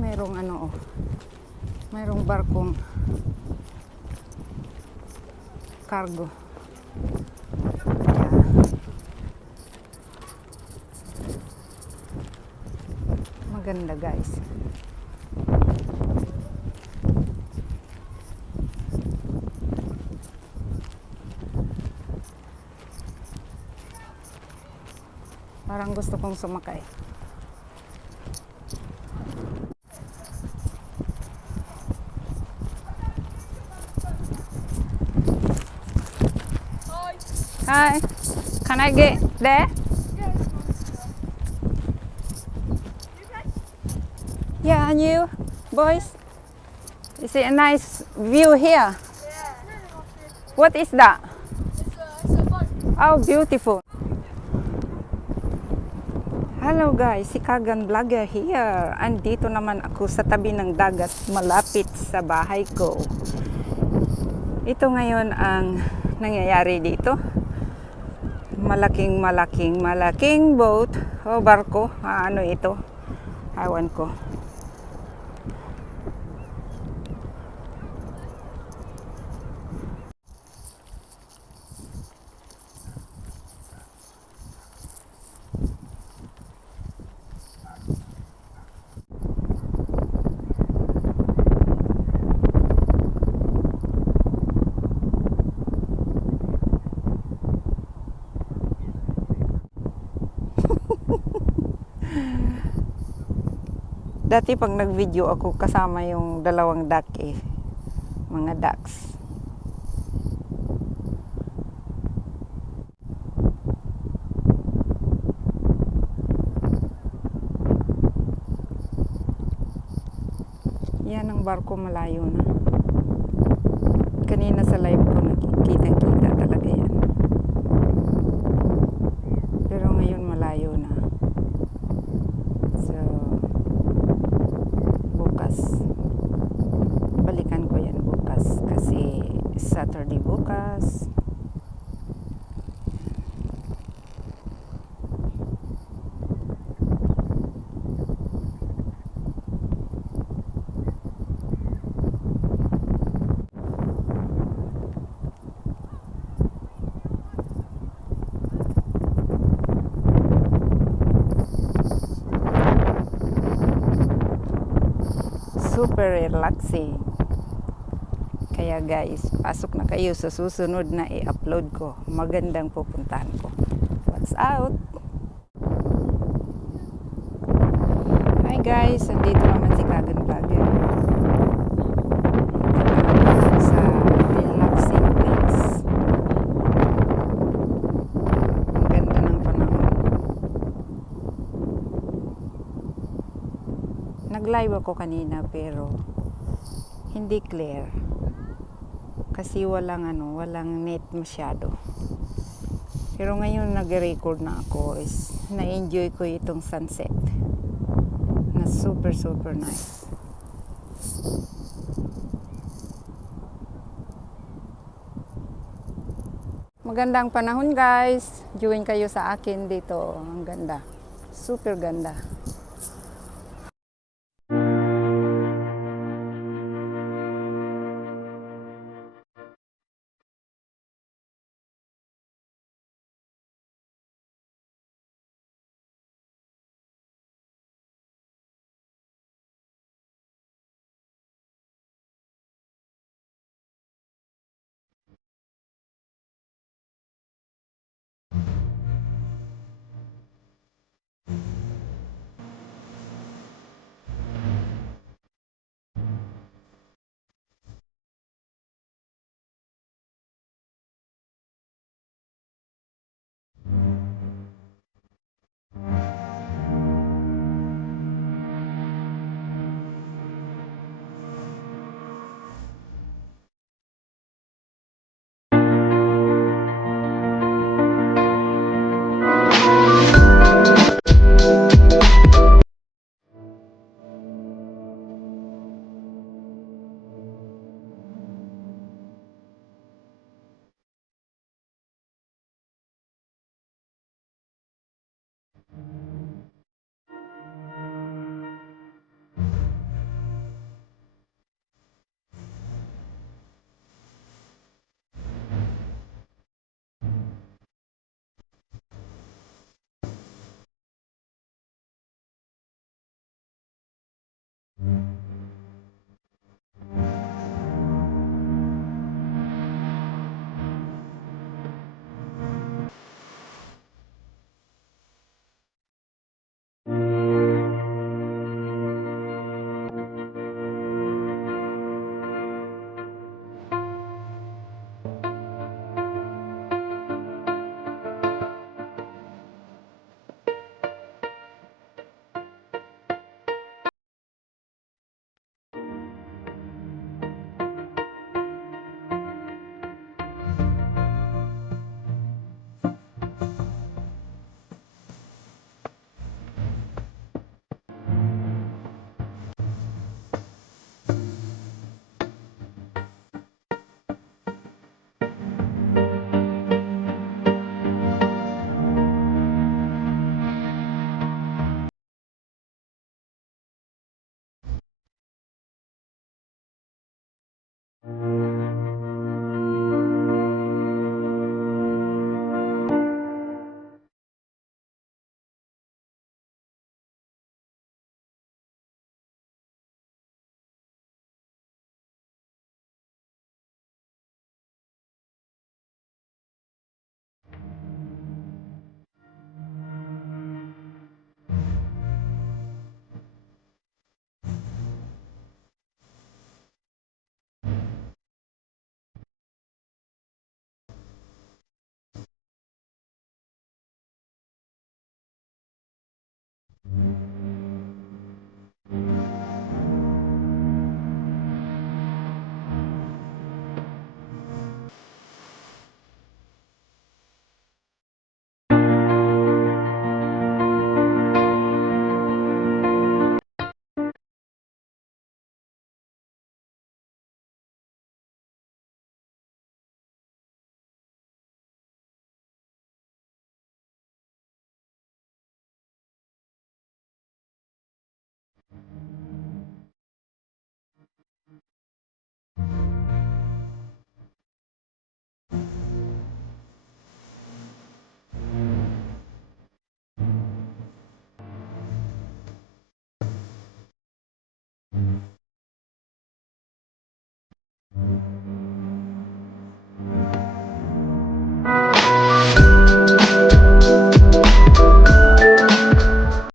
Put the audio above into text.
Mayroong ano, oh. Mayroong barkong cargo. Maganda, guys. Parang gusto kong sumakay. Hi, can I get there? Yeah, and you, boys? Is it a nice view here? What is that? It's a boat. Oh, beautiful. Hello guys, si Kagan Vlogger here. Andito naman ako sa tabi ng dagat malapit sa bahay ko. Ito ngayon ang nangyayari dito. Malaking boat o barko. Ano ito? Awan ko. Dati pag nag-video ako kasama yung dalawang duck mga ducks. Yan ang barko, malayo na. Kanina sa live ko nakikita talaga yan. Pero ngayon malayo na. So, bukas. Balikan ko yan bukas. Kasi Saturday bukas. Super relaxing. Kaya guys, pasok na kayo sa susunod na i-upload ko. Magandang pupuntahan ko. What's out? Hi guys, andito naman si Kagan Vlogger. Sa relaxing place. Ang ganda ng panahon. Nag-live ako kanina pero hindi clear. Kasi walang net masyado. Pero ngayon nag-record na ako is na-enjoy ko itong sunset. Na super nice. Magandang panahon guys. Join kayo sa akin dito. Ang ganda. Super ganda.